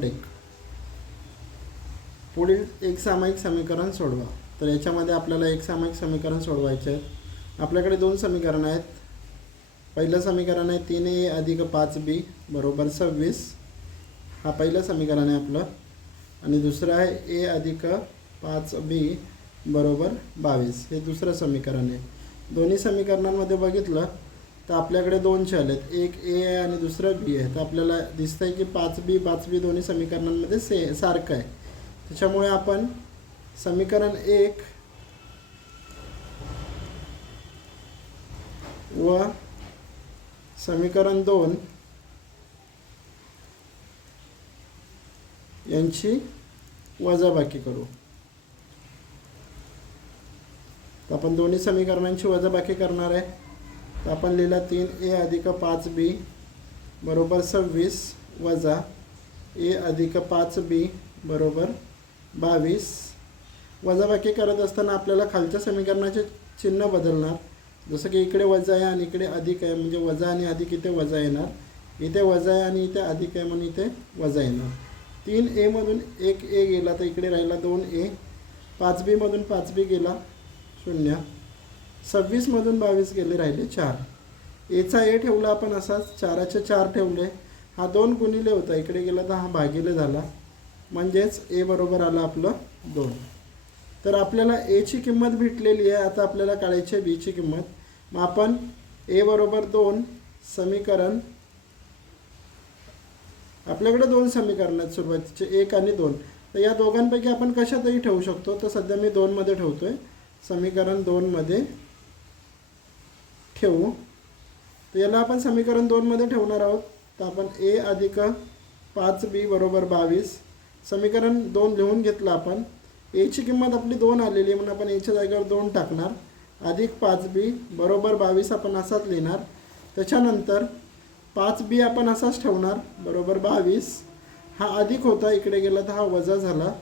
Take पुढील एक सामायिक समीकरण सोडवा। तर याच्यामध्ये आपल्याला एक सामायिक समीकरण सोडवायचे आहेत। आपल्याकडे दोन समीकरण आहेत। पहिलं समीकरण आहे 3a अधिक 5b बरोबर 26, हा पहिलं समीकरण आहे आपलं। आणि दुसरं आहे a अधिक 5b बरोबर 22, हे दुसरं समीकरण आहे। दोन्ही समीकरणांमध्ये बघितलं तर आपल्याकडे दोन चल आहेत, एक a आहे आणि दुसरं b आहे। तर आपल्याला दिसतंय की 5b दोन्ही समीकरणांमध्ये सारखं आहे। त्याच्यामुळे आपण समीकरण 1 व समीकरण 2 यांची वजाबाकी करू। तर आपण दोन्ही समीकरणांची वजाबाकी करणार आहे। तर आपण लिहिला 3a अधिक 5b बरोबर 26 वजा a अधिक 5b बरोबर 22। वजाबाकी करत असताना आपल्याला खालच्या समीकरणाचे चिन्ह बदलणार, जसं की इकडे वजा आहे आणि इकडे अधिक आहे, म्हणजे वजा आणि अधिक इथे वजा येणार। इथे वजा आहे आणि इथे अधिक आहे म्हणून इथे वजा येणार। 3a मधून 1a गेला तर इकडे राहिला 2a, 5b मधून 5b गेला 0, 26 मधून 22 गेले राहिले 4। एचा a ठेवला आपण असाच, 4चे 4 ठेवले, हा 2 गुणिले होता, इकडे गेला तर हा भागिले झाला, म्हणजेच a बरोबर आला आपलं 2। तर आपल्याला a ची किंमत भेटलेली आहे। आता आपल्याला काढायची आहे b ची किंमत। मग आपण a बरोबर 2 समीकरण, आपल्याकडे दोन समीकरण आहेत सुरुवातीचे 1 आणि 2, तर या दोघांपैकी आपण कशातही ठेवू शकतो। तर सध्या मी 2 मध्ये ठेवतोय, समीकरण 2 मध्ये ठेवू। तर याला आपण समीकरण 2 मध्ये ठेवणार आहोत। तर आपण a अधिक 5b बरोबर 22 समीकरण 2 लिहून घेतलं आपण। a ची किंमत आपली 2 आलेली आहे म्हणून आपण a च्या जागेवर 2 टाकणार, अधिक 5b बरोबर 22 आपण असाच लिहिणार। त्याच्यानंतर 5b आपण असाच ठेवणार बरोबर 22, हा अधिक होता इकडे गेला तर हा वजा झाला,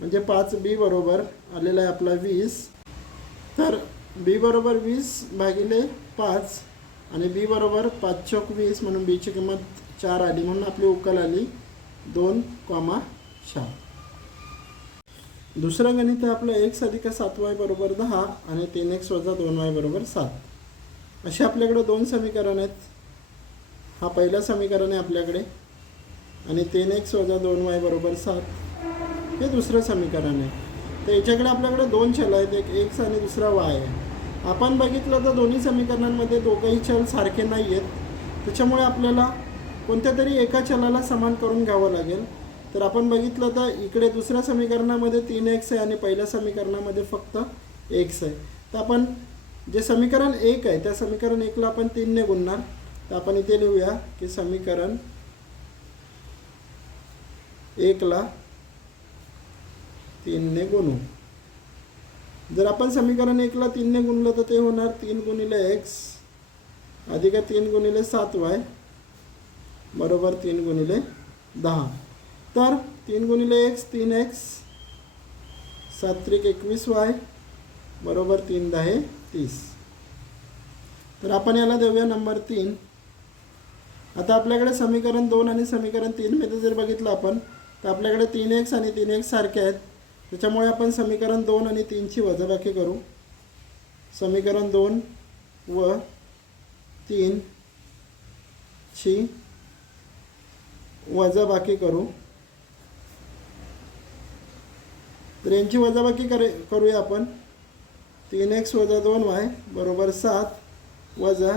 म्हणजे 5b बरोबर आलेला आहे आपला 20। तर b बरोबर 20 भागिले 5 आणि b बरोबर 5 चौक 20 म्हणून b ची किंमत 4 आली, म्हणून आपली उकल आली 2,4। दुसरं गणित आहे आपलं x अधिक 7y बरोबर 10 आणि 3x वजा 2y बरोबर 7। असे आपल्याकडे दोन समीकरण आहेत। हा पहिलं समीकरण आहे आपल्याकडे आणि 3x वजा 2y बरोबर 7 हे दुसरं समीकरण आहे। तर याच्याकडे आपल्याकडे दोन चल आहेत, एक x आणि दुसरा y आहे। आपण बघितलं तर दोन्ही समीकरणांमध्ये दोघंही चल सारखे नाही आहेत, त्याच्यामुळे आपल्याला कोणत्या तरी एका चलाला समान करून घ्यावं लागेल। तर आपण बघितलं तर इकडे दुसऱ्या समीकरणामध्ये 3x आहे आणि पहिल्या समीकरणामध्ये फक्त x आहे। तर आपण जे समीकरण 1 आहे त्या समीकरण 1 ला आपण 3 ने गुणणार। तर आपण इथे लिहूया की समीकरण 1 ला 3 ने गुणू। जर आपण समीकरण 1 ला 3 ने गुणलं तर ते होणार 3 गुणिले x अधिक 3 गुणिले 7y बरोबर 3 गुणिले 10। तर 3 गुणिले x 3x, 7 त्रिक 21y बरोबर 3 10 30। तर आपण याला देऊया नंबर 3। आता आपल्याकडे समीकरण 2 आणि समीकरण 3 मध्ये जर बघितलं आपण तर आपल्याकडे 3x आणि 3x सारखे आहेत, त्याच्यामुळे आपण समीकरण 2 आणि 3 ची वजाबाकी करू। समीकरण 2 व 3 ची वजाबाकी करू। तर यांची वजाबाकी करूया आपण। 3x वजा 2y बरोबर 7 वजा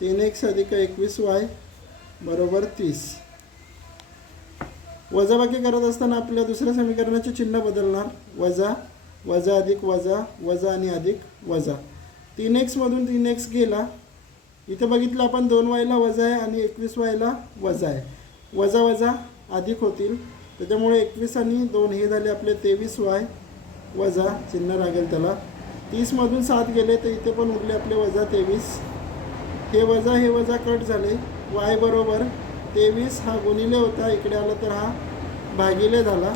3x अधिक 21y बरोबर 30। वजाबाकी करत असताना आपल्या दुसऱ्या समीकरणाचे चिन्ह बदलणार, वजा वजा अधिक वजा वजा आणि अधिक वजा। 3x मधून 3x गेला, इथे बघितलं आपण 2y ला वजा आहे आणि 21y ला वजा आहे, वजा वजा अधिक होतील, त्याच्यामुळे 21 आणि 2 हे झाले आपले 23y वजा चिन्ह लागेल त्याला। 30 मधून 7 गेले तर इथे पण उरले आपले वजा 23, हे वजा कट झाले। y बरोबर 23 हा गुणिले होता, इकडे आला तर हा भागिले झाला,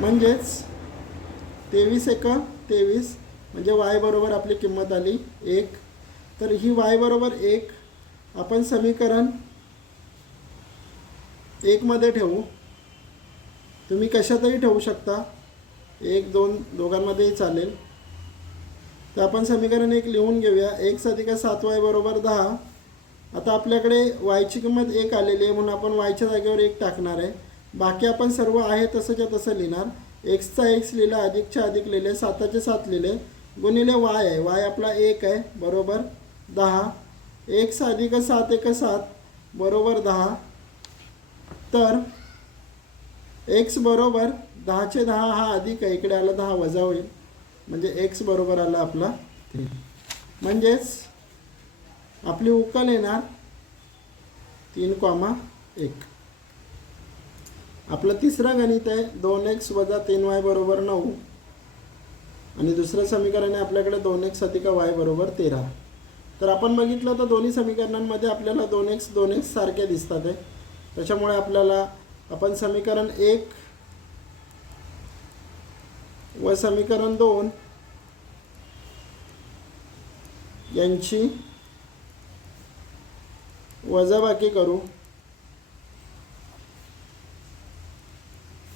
म्हणजेच 23 एक 23 म्हणजे y बरोबर आपली किंमत आली 1। तर ही y बरोबर 1 आपण समीकरण 1मध्ये ठेवू. तुम्ही कशातही ठेवू शकता, 1 2 दोघांमध्येही चालेल. तर आपण समीकरण 1 लिहून घेऊया. x अधिक 7y बरोबर 10. आता आपल्याकडे yची किंमत 1 आलेली आहे म्हणून आपण yच्या जागेवर 1 टाकणार आहे. बाकी आपण सर्व आहे तसंच्या तसं लिहिणार. xचा x लिहिला, अधिकच्या अधिक लिहिले, 7चे 7 लिहिले, गुणिले y आहे. y आपला 1 आहे बरोबर 10. x अधिक 7 1 7 बरोबर 10. तर x बरोबर 10चे 10 हा अधिक आहे, इकडे आला 10 वजा होईल, म्हणजे x बरोबर आला आपला 3. म्हणजेच आपली उकल येणार 3,1. आपलं तिसरं गणित आहे 2x वजा 3y बरोबर 9. आणि दुसरं समीकरण आहे आपल्याकडे 2x अधिक y बरोबर 13. तर आपण बघितलं तर दोन्ही समीकरणांमध्ये आपल्याला 2x 2x सारखे दिसतात आहे. त्याच्यामुळे आपल्याला आपण समीकरण 1 व समीकरण 2 यांची वजाबाकी करू.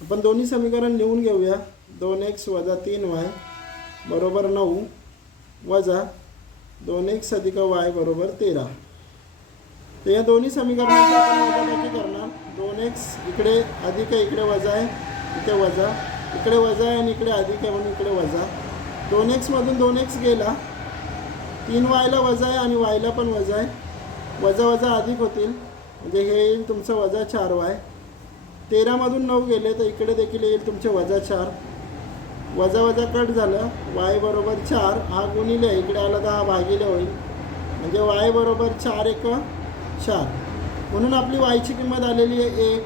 आपण दोन्ही समीकरण लिहून घेऊया. 2x वजा 3y बरोबर 9 वजा 2x अधिक y बरोबर 13. तर या दोन्ही समीकरणांची आपण वजाबाकी करणार. 2x इकडे अधिक आहे, इकडे वजा आहे, इथे वजा, इकडे वजा आहे आणि इकडे अधिक आहे म्हणून इकडे वजा. 2x मधून 2x गेला, 3yला वजा आहे आणि yला पण वजा आहे. वजा वजा अधिक होतील म्हणजे हे येईल तुमचं वजा 4y. 13 मधून 9 गेले तर इकडे देखील येईल तुमचे वजा 4. वजा वजा कट झालं, y बरोबर 4 हा गुणिले, इकडे आला 10 भागिले होईल, म्हणजे y बरोबर 4 1 4. म्हणून आपली yची किंमत आलेली आहे 1.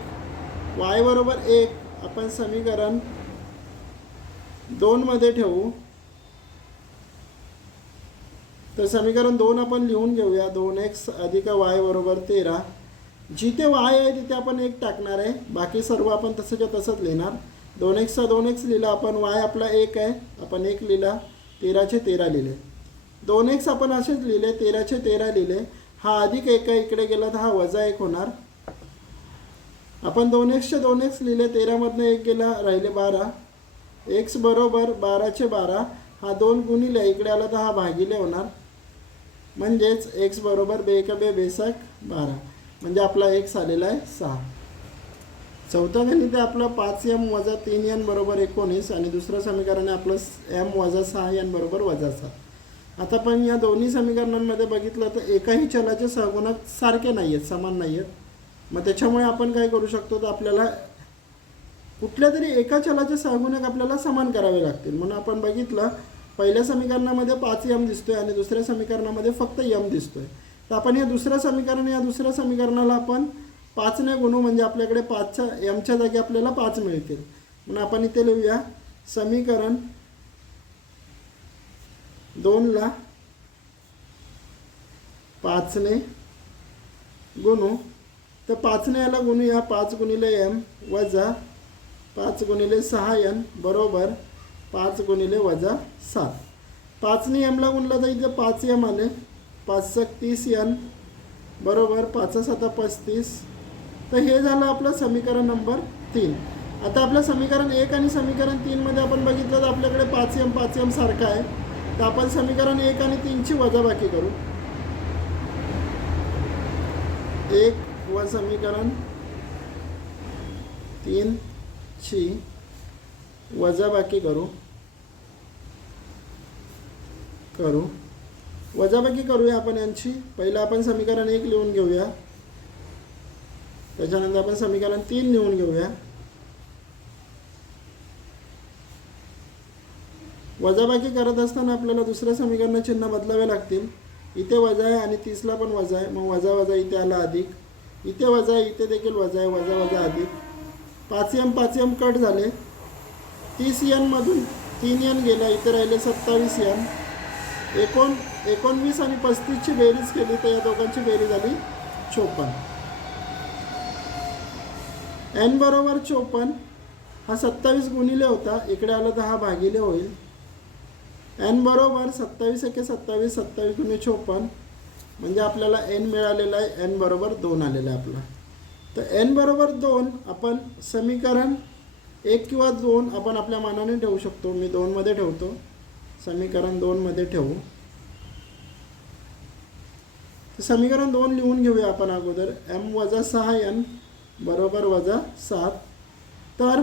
y बरोबर 1 आपण समीकरण 2मध्ये ठेवू. तर समीकरण 2 आपण लिहून घेऊया. 2x अधिक y बरोबर 13. जिथे y आहे तिथे आपण 1 टाकणार आहे, बाकी सर्व आपण तसंच्या तसंच लिहिणार. 2x चा 2x लिहिला आपण, y आपला 1 आहे आपण 1 लिहिला, 13चे 13 लिहिले. 2x आपण असेच लिहिले, 13चे 13 लिहिले. हा अधिक 1 आहे, इकडे गेला तर हा वजा 1 होणार. आपण 2x चे 2x लिहिले, 13 मधनं 1 गेला, राहिले 12. x बरोबर 12चे 12 हा 2 गुणिले, इकडे आला तर हा भागिले होणार. म्हणजेच x बरोबर 2 1 2 बेसाक 12. म्हणजे आपला x आलेला आहे 6. चौथा गणित आहे आपलं 5m वजा 3n बरोबर 19 आणि दुसरं समीकरण आहे आपलं m वजा 6n बरोबर वजा 7. आता पण या दोन्ही समीकरणांमध्ये बघितलं तर एकाही चलाचे सहगुणक सारखे नाही आहेत, समान नाही आहेत. मग त्याच्यामुळे आपण काय करू शकतो, तर आपल्याला कुठल्या तरी एका चलाचे सहगुणक आपल्याला समान करावे लागतील. म्हणून आपण बघितलं पहिल्या समीकरणामध्ये 5m दिसतोय आणि दुसऱ्या समीकरणामध्ये फक्त m दिसतोय. तर आपण हे दुसरं समीकरण या दुसऱ्या समीकरणाला आपण 5ने गुणू, म्हणजे आपल्याकडे 5च्या mच्या जागी आपल्याला 5 मिळतील. म्हणून आपण इथे लिहूया समीकरण 2ला 5ने गुणू. तर 5ने याला गुणूया, 5 गुणिले m वजा 5 गुणिले 6n बरोबर 5 गुणिले वजा 7. 5ने mला गुणला तर इथे 5m आले, 5 30n बरोबर 5 7 35. तर हे झालं आपलं समीकरण नंबर 3. आता आपलं समीकरण 1 आणि समीकरण 3मध्ये आपण बघितलं तर आपल्याकडे 5m सारखा आहे. तर आपण समीकरण 1 आणि 3ची वजाबाकी करू. 1 व समीकरण 3ची वजाबाकी करू. वजाबाकी करूया आपण यांची. पहिलं आपण समीकरण 1 लिहून घेऊया, त्याच्यानंतर आपण समीकरण 3 लिहून घेऊया. वजाबाकी करत असताना आपल्याला दुसऱ्या समीकरण चिन्ह बदलावे लागतील. इथे वजा आहे आणि 30ला पण वजा आहे, मग वजा वजा इथे आला अधिक, इथे वजा आहे, इथे देखील वजा आहे, वजा वजा अधिक. 5m कट झाले, 30n मधून 3n गेला, इथे राहिले 27n. 19 आणि 35ची बेरीज केली तर या दोघांची बेरीज झाली 54. n बरोबर 54 हा 27 गुणिले होता, इकडे आला 10 भागिले होईल. n बरोबर 27 1 27, 27 गुणिले 54 म्हणजे आपल्याला n मिळालेला आहे, n बरोबर 2 आलेला आहे आपला. तर एन बरोबर 2 आपण समीकरण 1 किंवा 2 आपण आपल्या मानाने ठेवू शकतो. मी 2 मध्ये ठेवतो, समीकरण 2 मध्ये ठेवू. तर समीकरण 2 लिहून घेऊया आपण अगोदर. m वजा 6n बरोबर वजा 7. तर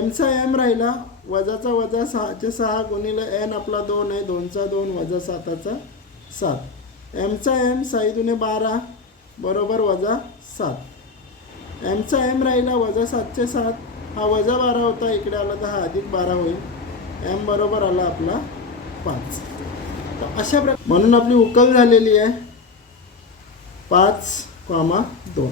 mचा m राहिला, वजाचा वजा 6चे 6 गुणिले n आपला 2 आहे, 2चा 2 वजा 7चा 7. mचा m 6 दुने 12 बरोबर वजा 7. mचा m राहिला वजा 7चे 7, हा वजा 12 होता, इकडे आला तर हा अधिक 12 होईल. m बरोबर आला आपला 5. तर अशा प्रकारे म्हणून आपली उकल झालेली आहे 5,2.